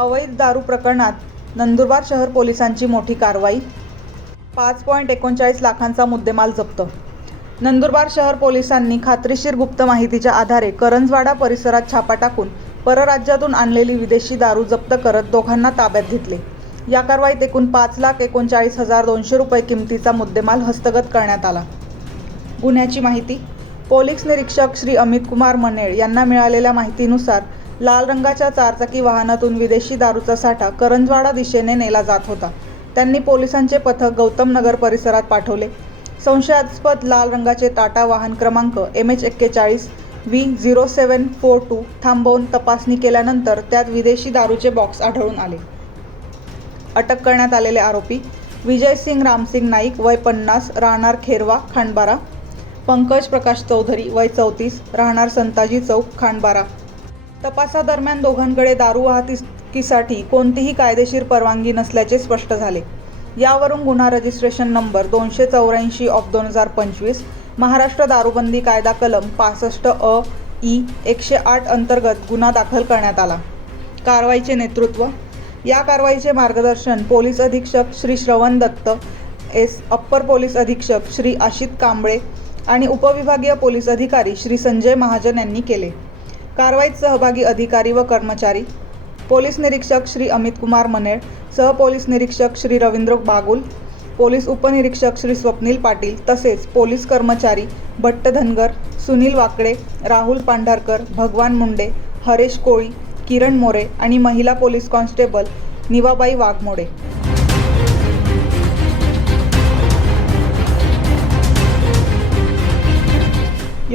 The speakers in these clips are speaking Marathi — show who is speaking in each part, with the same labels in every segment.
Speaker 1: अवैध दारू प्रकरणात नंदुरबार शहर पोलिसांची मोठी कारवाई पाच पॉईंट एकोणचाळीस लाखांचा मुद्देमाल जप्त. नंदुरबार शहर पोलिसांनी खात्रीशीर गुप्त माहितीच्या आधारे करंजवाडा परिसरात छापा टाकून परराज्यातून आणलेली विदेशी दारू जप्त करत दोघांना ताब्यात घेतले. या कारवाईत एकूण पाच लाख एकोणचाळीस हजार दोनशे रुपये किमतीचा मुद्देमाल हस्तगत करण्यात आला. गुन्ह्याची माहिती पोलीस निरीक्षक श्री अमित कुमार मनेळ यांना मिळालेल्या माहितीनुसार लाल रंगाच्या चारचाकी वाहनातून विदेशी दारूचा साठा करंजवाडा दिशेने नेला जात होता. त्यांनी पोलिसांचे पथक गौतम नगर परिसरात पाठवले. संशयास्पद लाल रंगाचे टाटा वाहन क्रमांक एम एच एक्केचाळीस V zero seven four two थांबवून तपासणी केल्यानंतर त्यात विदेशी दारूचे बॉक्स आढळून आले. अटक करण्यात आलेले आरोपी विजयसिंग रामसिंग नाईक वय पन्नास राहणार खेरवा खांडबारा पंकज प्रकाश चौधरी वय चौतीस राहणार संताजी चौक खांडबारा. तपासादरम्यान दोघांकडे दारू वाहतुकीसाठी कोणतीही कायदेशीर परवानगी नसल्याचे स्पष्ट झाले. यावरून गुन्हा रजिस्ट्रेशन नंबर दोनशे चौऱ्याऐंशी ऑफ दोन हजार पंचवीस महाराष्ट्र दारूबंदी कायदा कलम पासष्ट अ ई एकशे आठ अंतर्गत गुन्हा दाखल करण्यात आला. कारवाईचे नेतृत्व. या कारवाईचे मार्गदर्शन पोलीस अधीक्षक श्री श्रवण दत्त एस अप्पर पोलीस अधीक्षक श्री आशित कांबळे आणि उपविभागीय पोलीस अधिकारी श्री संजय महाजन यांनी केले. कारवाईत सहभागी अधिकारी व कर्मचारी. पोलीस निरीक्षक श्री अमित कुमार मनेळ सहपोलीस निरीक्षक श्री रवींद्र बागुल पोलीस उपनिरीक्षक श्री स्वप्नील पाटील तसेच पोलीस कर्मचारी भट्ट धनगर सुनील वाकडे राहुल पांढारकर भगवान मुंडे हरेश कोळी किरण मोरे आणि महिला police constable Nivabai Waghmode.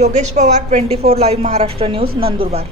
Speaker 1: Yogesh Pawar twenty four live Maharashtra news Nandurbar.